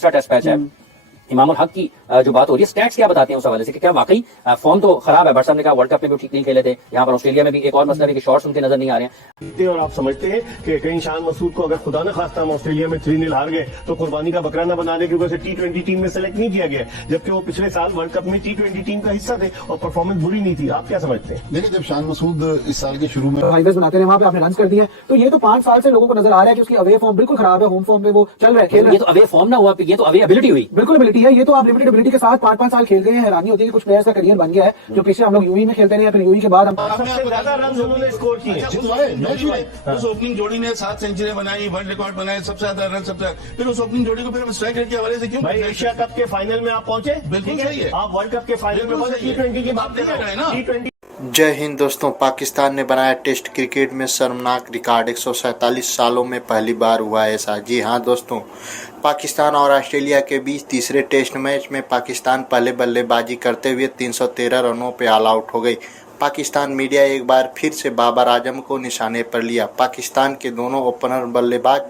तीसरा test match है। इमामुल हक की जो बात हो रही है, स्टैट्स क्या बताते हैं उस हवाले से कि क्या वाकई फॉर्म तो खराब है। बट साहब ने कहा वर्ल्ड कप में भी ठीक नहीं खेले थे, यहाँ पर ऑस्ट्रेलिया में भी एक और मसला है कि शॉट्स उनके नजर नहीं आ रहे हैं। और आप समझते हैं कि कहीं शान मसूद को अगर खुदा न खास्ता हम ऑस्ट्रेलिया में 3-0 हार गए तो कुर्बानी का बकरा न बना दे क्योंकि उसे T20 टीम में सेलेक्ट नहीं किया गया, जबकि वो पिछले साल वर्ल्ड कप में T20 टीम का हिस्सा थे और परफॉर्मेंस बुरी नहीं थी। आप क्या समझते हैं? देखिए, जब शान मसूद इस साल के शुरू में हाईवेज बनाते रहे, वहाँ पे आपने रन कर दिए, तो ये तो 5 साल से लोगों को नजर आ रहा है कि उसकी अवे फॉर्म बिल्कुल खराब है, होम फॉर्म में वो चल रहा है, खेल रहा ये तो अवे फॉर्म ना हुआ, ये तो अवे एबिलिटी हुई। बिल्कुल एबिलिटी है, ये तो आप लिमिटेड एबिलिटी के साथ 5-5 साल खेल गए हैं। हैरानी होती है कि कुछ प्लेयर्स का करियर बन गया है जो पीछे हम लोग यूई में खेलते रहे, फिर यूई के बाद हम सबसे ज्यादा रन उन्होंने स्कोर किए। उस ओपनिंग जोड़ी ने 7 सेंचुरी बनाई, वर्ल्ड रिकॉर्ड बनाए, सबसे ज्यादा रन, सबसे फिर उस ओपनिंग जोड़ी को फिर हम स्ट्राइक रेट के हवाले से क्यों? भाई एशिया कप के फाइनल में आप पहुंचे, बिल्कुल सही है। आप वर्ल्ड कप के फाइनल में पहुंचे, T20 की बात कर रहे हैं ना। T20 जय हिंद दोस्तों, पाकिस्तान ने बनाया टेस्ट क्रिकेट में शर्मनाक रिकॉर्ड। 147 सालों में पहली बार हुआ है ऐसा। जी हाँ दोस्तों, पाकिस्तान और ऑस्ट्रेलिया के बीच तीसरे टेस्ट मैच में पाकिस्तान पहले बल्लेबाजी करते हुए 313 रनों पर ऑल आउट हो गई। पाकिस्तान मीडिया एक बार फिर से बाबर आजम को निशाने पर लिया। पाकिस्तान के दोनों ओपनर बल्लेबाज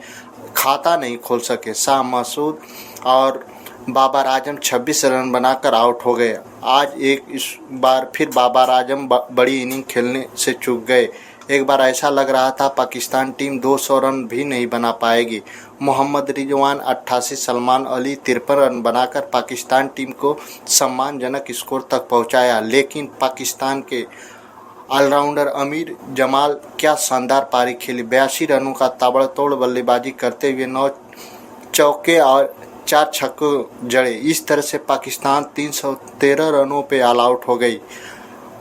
खाता नहीं खोल सके। शाह मसूद और बाबर आजम 26 रन बनाकर आउट हो गए। आज इस बार फिर बाबर आजम बड़ी इनिंग खेलने से चूक गए। एक बार ऐसा लग रहा था पाकिस्तान टीम 200 रन भी नहीं बना पाएगी। मोहम्मद रिजवान 88, सलमान अली 53 रन बनाकर पाकिस्तान टीम को सम्मानजनक स्कोर तक पहुंचाया। लेकिन पाकिस्तान के ऑलराउंडर आमिर जमाल क्या शानदार पारी खेली। 82 रनों का ताबड़तोड़ बल्लेबाजी करते हुए 9 चौके और 4 छक्के जड़े। इस तरह से पाकिस्तान 313 रनों पे ऑल आउट हो गई।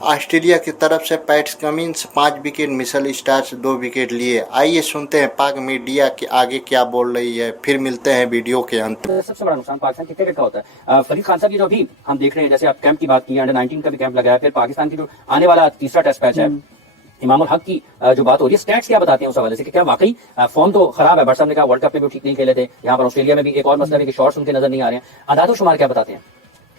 ऑस्ट्रेलिया की तरफ से PAT Cummins 5 wicket, Mitchell Starc 2 wicket लिए। आइए सुनते हैं पाक मीडिया के आगे क्या बोल रही है, फिर मिलते हैं वीडियो के अंत। सबसे बड़ा नुकसान पाकिस्तान के क्रिकेट का होता है। फरीद खान साहब, ये जो अभी हम देख रहे हैं, जैसे आप कैंप की बात की, अंडर 19 का भी कैंप लगाया, फिर पाकिस्तान की जो आने वाला तीसरा टेस्ट मैच है। इमामुल हक की जो बात हो रही है, स्टैट्स क्या बताते हैं उस हवाले से कि क्या वाकई फॉर्म तो खराब है। बट साहब ने कहा वर्ल्ड कप में भी ठीक नहीं खेले थे, यहाँ पर ऑस्ट्रेलिया में भी एक और मसला है कि शॉट्स उनके नजर नहीं आ रहे हैं। आदाद शुमार क्या बताते हैं?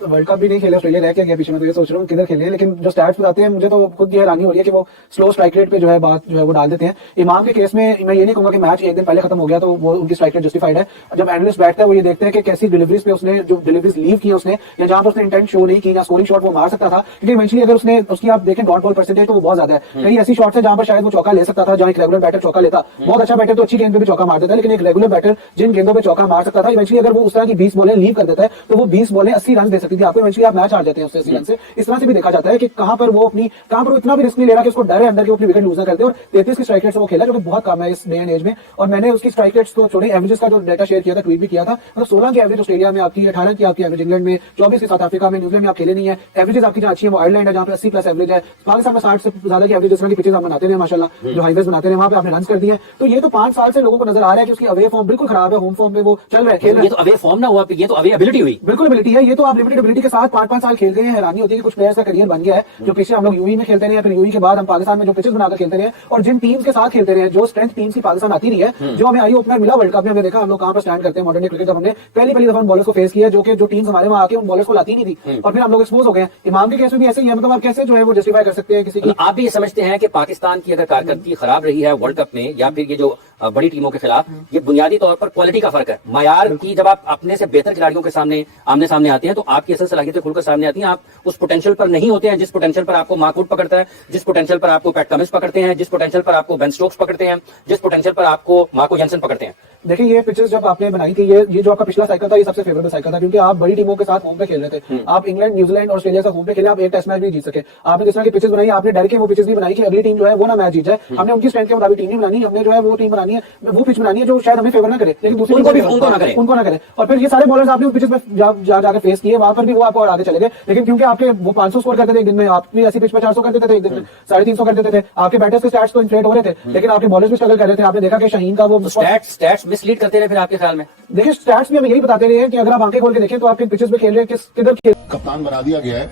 तो वर्ल्ड कप भी नहीं खेले, ऑस्ट्रेलिया रह के गया पीछे में, तो ये सोच रहा हूँ किधर खेले हैं। लेकिन जो स्टैट्स बताते हैं, मुझे तो खुद ये हैरानी हो रही है कि वो स्लो स्ट्राइक रेट पे जो है बात जो है वो डाल देते हैं। इमाम के केस में मैं ये नहीं कहूंगा कि मैच एक दिन पहले खत्म हो गया तो वो उनकी स्ट्राइक रेट जस्टिफाइड है। जब एनालिस्ट बैठता है वो ये देखते हैं कि कैसी डिलीवरीज पे उसने जो डिलीवरीज लीव की उसने, या जहां पर उसने इंटेंट शो नहीं की, या स्कोरिंग शॉट वो मार सकता था, क्योंकि इवेंचुअली अगर उसने उसकी आप देखें डॉट बॉल परसेंटेज तो वो बहुत ज्यादा है। कई ऐसी शॉट्स है जहां पर शायद वो चौका ले सकता था, जहां एक रेगुलर बैटर चौका लेता, बहुत अच्छा बैटर तो अच्छी गेंद पे भी चौका मार देता है, लेकिन एक रेगुलर बैटर जिन गेंदों पे चौका मार सकता था, इवेंचुअली अगर वो उस तरह की 20 बॉलें लीव कर देता है तो वो 20 बॉलें 80 रन दे सकती थी आपको। इवेंचुअली आप मैच हार जाते हैं उससे 80 रन से। इस तरह से भी देखा जाता है कि कहां पर वो इतना भी रिस्क नहीं ले रहा कि उसको डर है अंदर कि वो अपनी विकेट लूज ना कर दे। और 33 की स्ट्राइक रेट से वो खेला, जो कि बहुत कम है इस डे एंड एज में। और मैंने उसकी स्ट्राइक रेट्स तो छोड़े, एवरेजेस का जो डाटा शेयर किया था, ट्वीट भी किया था, मतलब 16 की एवरेज ऑस्ट्रेलिया में आपकी, 18 की आपकी एवरेज इंग्लैंड में, 24 की साउथ अफ्रीका में, न्यूजीलैंड में आप खेले नहीं है। एवरेजेस आपकी जहां अच्छी है वो आयरलैंड है, जहां पर 80+ एवरेज है। पाकिस्तान में 60 से ज्यादा की एवरेज, जिस तरह की पिचेस आप बनाते हैं माशाल्लाह, जो हाईवेज बनाते हैं, वहां पे आपने रन कर दिए। तो ये तो 5 साल से लोगों को नजर आ रहा है कि उसकी अवे फॉर्म बिल्कुल खराब है, होम फॉर्म में वो चल रहा है, खेल रहा है। ये तो अवे फॉर्म ना हुआ, ये तो अवे एबिलिटी हुई। बिल्कुल एबिलिटी है, ये तो आप लिमिटेड एबिलिटी के साथ 5-5 साल खेल गए हैं। हैरानी होती है कि कुछ प्लेयर्स का करियर बन गया है जो पीछे हम लोग यूई में खेलते रहे, फिर यूई के बाद हम पाकिस्तान में जो पिचेस बनाकर खेलते रहे, और जिन टीम्स के साथ खेलते रहे, जो स्ट्रेंथ टीम्स की पाकिस्तान आती रही है, जो हमें आई ओपनर मिला वर्ल्ड कप में, हमने देखा हम लोग कहां पर स्टैंड करते हैं मॉडर्न डे क्रिकेट। जब हमने पहली दफा बॉलर्स को फेस किया, जो कि जो टीम्स हमारे वहां आके उन बॉलर्स को लाती नहीं थी, और फिर हम लोग एक्सपोज हो गए। इमाम के केस में भी ऐसे ही है, मतलब आप कैसे जो है वो जस्टिफाई कर सकते हैं किसी की? आप भी ये समझते हैं कि पाकिस्तान की अगर कारकर्दगी खराब रही है वर्ल्ड कप में, या फिर ये जो बड़ी टीमों के खिलाफ, ये बुनियादी तौर पर क्वालिटी का फर्क है, मायार की। जब आप अपने से बेहतर खिलाड़ियों के सामने आमने सामने आते हैं तो आपकी असल सलाहियतें खुलकर सामने आती हैं। आप उस पोटेंशियल पर नहीं होते हैं जिस पोटेंशियल पर आपको मार्क वुड पकड़ता है, जिस पोटेंशियल पर आपको पैट कमिंस पकड़ते हैं, जिस पोटेंशियल पर आपको बेन स्टोक्स पकड़ते हैं, जिस पोटेंशियल पर आपको मार्को जेनसन पकड़ते हैं। देखिए, ये पिचेस जब आपने बनाई थी, ये जो आपका पिछला साइकिल था, ये सबसे फेवरेबल साइकिल था, क्योंकि आप बड़ी टीमों के साथ होम पे खेल रहे थे। आप इंग्लैंड, न्यूजीलैंड और ऑस्ट्रेलिया से होम पे खेले, आप एक टेस्ट मैच भी जीत सके। आपने जिस तरह की पिचेस बनाई, आपने डर के वो पिचेस भी बनाई कि अगली टीम जो है वो ना मैच जीत जाए। हमने उनकी स्ट्रेंथ के मुताबिक टीम नहीं बनानी, हमने जो है वो टीम बनानी है, वो पिच बनानी है जो शायद हमें फेवर ना करे, लेकिन दूसरी उनको ना करे। और फिर ये सारे बॉलर्स आपने उस पिचेस में जाकर फेस किए, वहां पर भी वो आपको और आगे चले गए। लेकिन क्योंकि आपके वो 500 स्कोर करते थे एक दिन में, आप भी ऐसी पिच पर 400 कर देते थे एक दिन में, 350 कर देते थे। आपके बैटर्स के स्टैट्स तो इन्फ्लेट हो रहे थे, लेकिन आपके बॉलर्स भी स्ट्रगल कर रहे थे। आपने देखा कि शाहीन का वो स्टैट्स मिसलीड करते रहे फिर आपके ख्याल में? देखिए, स्टैट्स में हम यही बताते रहे हैं कि अगर आप आंखें खोल के देखें तो आप किन पिचेस पे खेल रहे हैं, किधर खेल। कप्तान बना दिया गया है।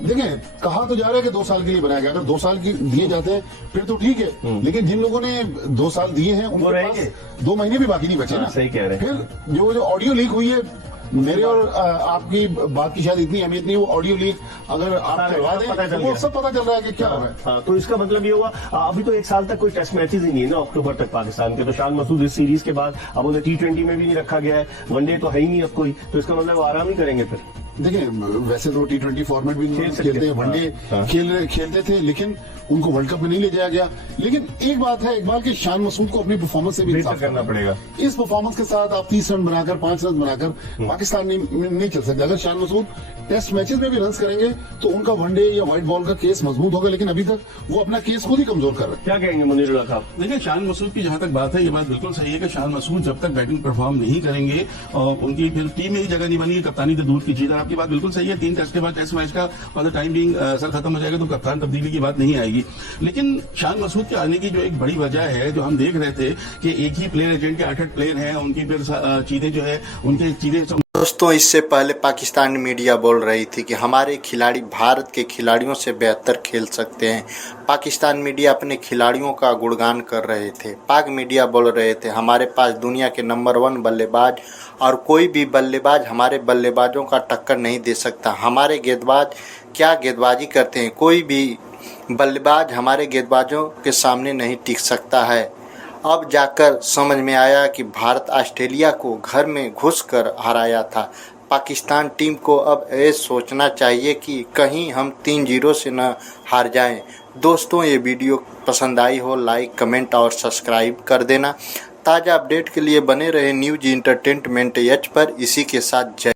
देखिए, कहा तो जा रहा है कि 2 साल के लिए बनाया गया। अगर 2 साल की दिए जाते हैं फिर तो ठीक है, लेकिन जिन लोगों ने 2 साल दिए हैं उनको 2 महीने भी बाकी नहीं बचे ना। सही कह रहे हैं। फिर जो ऑडियो लीक हुई है, मेरे और आपकी बात की शायद इतनी अहमियत नहीं, वो ऑडियो लीक अगर आप करवा दें पता चल तो वो गया। सब पता चल रहा है कि क्या हो रहा है। हाँ, तो इसका मतलब ये हुआ अभी तो एक साल तक कोई टेस्ट मैचेस ही नहीं है ना अक्टूबर तक पाकिस्तान के। तो शान मसूद इस सीरीज के बाद अब उन्हें T20 में भी नहीं रखा गया है, वनडे तो है ही नहीं अब कोई, तो इसका मतलब वो आराम ही करेंगे फिर। देखिए वैसे तो T20 फॉर्मेट भी खेल सकते खेलते हैं, थे। वनडे हाँ। खेलते थे, लेकिन उनको वर्ल्ड कप में नहीं ले जाया गया। लेकिन एक बात है इकबाल कि शान मसूद को अपनी परफॉर्मेंस से भी बेहतर इंसाफ करना पड़ेगा। इस परफॉर्मेंस के साथ आप 30 रन बनाकर 5 रन बनाकर पाकिस्तान नहीं चल सकते। अगर शान मसूद टेस्ट मैचेस में भी रन करेंगे तो उनका वनडे या व्हाइट बॉल का केस मजबूत होगा, लेकिन अभी तक वो अपना केस खुद ही कमजोर कर रहे हैं। क्या कहेंगे मुनीरुल्लाह साहब? देखिए शान मसूद की जहां तक बात है, ये बात बिल्कुल सही है कि शान मसूद जब तक बैटिंग परफॉर्म नहीं करेंगे और उनकी फिर टीम में ही जगह नहीं बनेगी, कप्तानी तो दूर की चीज है। आपकी बात बिल्कुल सही है, 3 टेस्ट के बाद टेस्ट मैच का for the time being sir खत्म हो जाएगा तो कप्तान तब्दीली की बात नहीं आएगी। लेकिन शान मसूद के आने की जो एक बड़ी वजह है, जो हम देख रहे थे कि एक ही प्लेयर एजेंट के 8 प्लेयर हैं, उनकी फिर चीजें जो है उनके चीजें दोस्तों इससे पहले पाकिस्तानी मीडिया बोल रही थी कि हमारे खिलाड़ी भारत के खिलाड़ियों से बेहतर खेल सकते हैं। पाकिस्तान मीडिया अपने खिलाड़ियों का गुणगान कर रहे थे। पाक मीडिया बोल रहे थे हमारे पास दुनिया के नंबर 1 बल्लेबाज और कोई भी बल्लेबाज हमारे बल्लेबाजों का टक्कर नहीं दे सकता। हमारे गेंदबाज क्या गेंदबाजी करते हैं, कोई भी बल्लेबाज हमारे गेंदबाजों के सामने नहीं टिक सकता है। अब जाकर समझ में आया कि भारत ऑस्ट्रेलिया को घर में घुसकर हराया था। पाकिस्तान टीम को अब ये सोचना चाहिए कि कहीं हम 3-0 से न हार जाएं। दोस्तों ये वीडियो पसंद आई हो लाइक कमेंट और सब्सक्राइब कर देना। ताज़ा अपडेट के लिए बने रहे न्यूज इंटरटेनमेंट एच पर। इसी के साथ जय